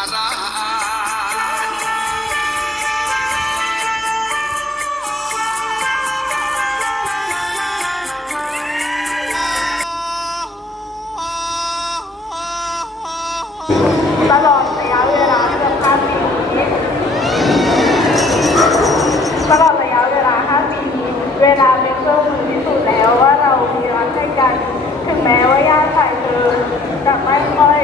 อารา ตลอดระยะเวลาเกือบ5ปีนี้ตลอดระยะเวลา 5 ปีนี้ เวลาเป็นเครื่องมือพิสูจน์แล้วว่าเรามีรักให้กัน ถึงแม้ว่าญาติฝ่ายเธอจะไม่ค่อย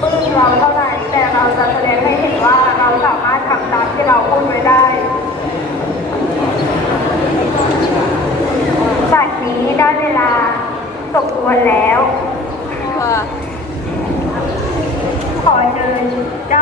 ปลื้มเราเท่าไหร่ แต่ เราจะแสดงให้เห็นว่าเราสามารถทำตามที่เราพูดไว้ได้บัดนี้ได้เวลาสมควรแล้ว ขอเชิญเจ้า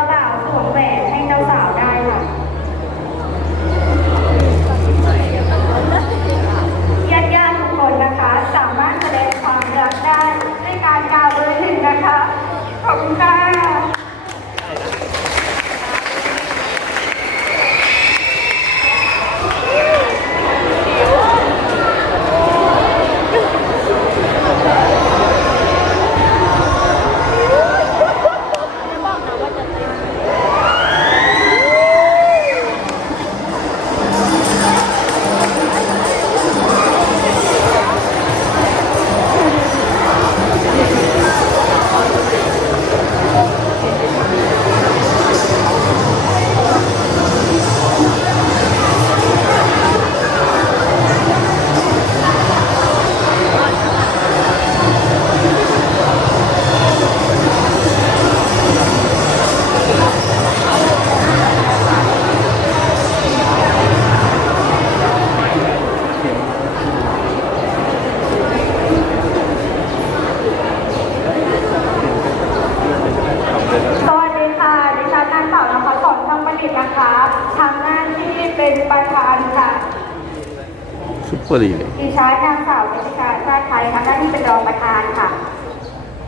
ซุปเปอร์ลีเลยดิฉันนางสาวนิติกาชาติไทยทำหน้าที่เป็นรองประธานค่ะ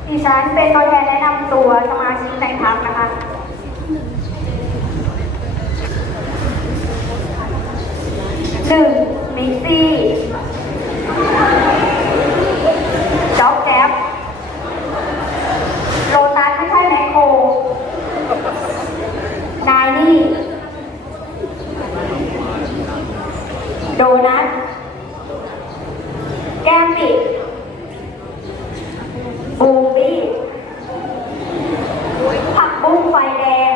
ดิฉันเป็นตัวแทนแนะนำตัวสมาชิกในพักนะคะ หนึ่งมิกซี่จ็อกแจ๊บโลตัสไม่ใช่ไมโคร นายนี่ โดนัท แก้มปิดบูบี้ ผักบุ้งไฟแดง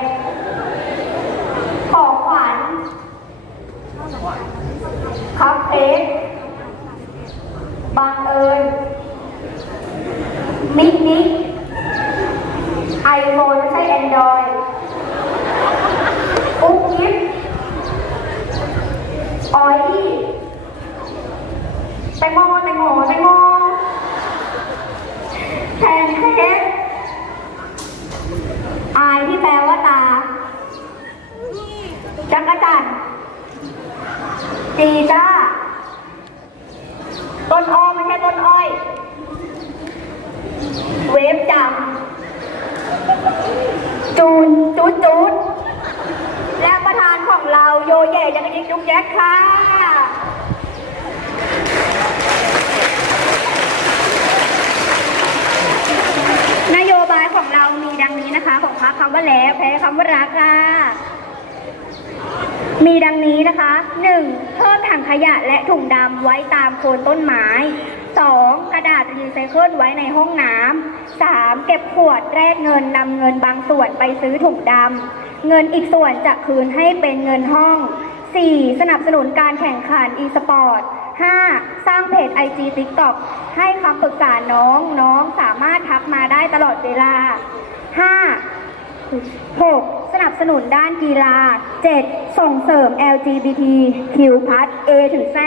ของขวัญ คัพเค้กบังเอิญ มิกนิกไอโฟนไม่ใช่แอนดรอยอุ๊บกิ๊บออยลี่แตงโมแตงโมแตงโมแพนเค้กอายที่แปลว่าตา จักรจันทร์จีจ้า ต้นอ้อไม่ใช่ต้นอ้อย เวฟ จำจูนจูดจูดและประธานของเราโยเย่จักรยิกจุกแจ๊กค่ะ นโยบายของเรามีดังนี้นะคะ ของพักคำว่าแล้แพ้คำว่ารักค่ะมีดังนี้นะคะ 1. เพิ่มถังขยะและถุงดำไว้ตามโคนต้นไม้ 2. กระดาษรีไซเคิลไว้ในห้องน้ำ 3. เก็บขวดแลกเงินนำเงินบางส่วนไปซื้อถุงดำ เงินอีกส่วนจะคืนให้เป็นเงินห้อง 4. สนับสนุนการแข่งขัน e-sport 5. สร้างเพจ IG TikTok ให้คำปรึกษาน้องน้องสามารถทักมาได้ตลอดเวลา 5. 6. สนับสนุนด้านกีฬา 7. ส่งเสริม LGBTQ+ A ถึง Z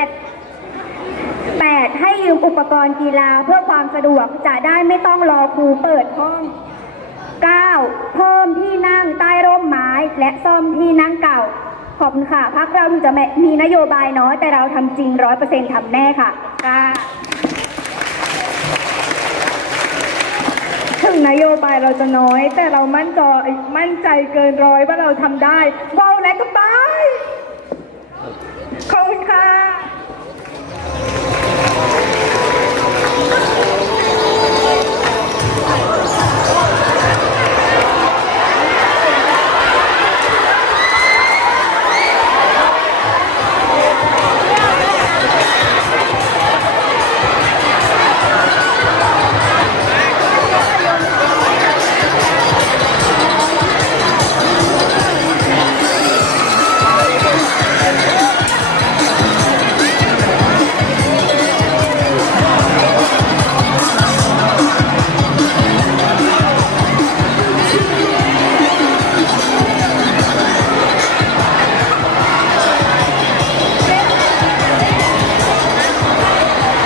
อุปกรณ์กีฬาเพื่อความสะดวกจะได้ไม่ต้องรอครูเปิดห้อง 9. เพิ่มที่นั่งใต้ร่มไม้และซ่อมที่นั่งเก่า ขอบคุณค่ะพักเราถึงจะมีนโยบายน้อยแต่เราทำจริงร้อยเปอร์เซ็นต์ทำแน่ค่ะค่ะถึงนโยบายเราจะน้อย แต่เรามั่นใจมั่นใจเกินร้อยว่าเราทำได้ว้าวและก็บ้า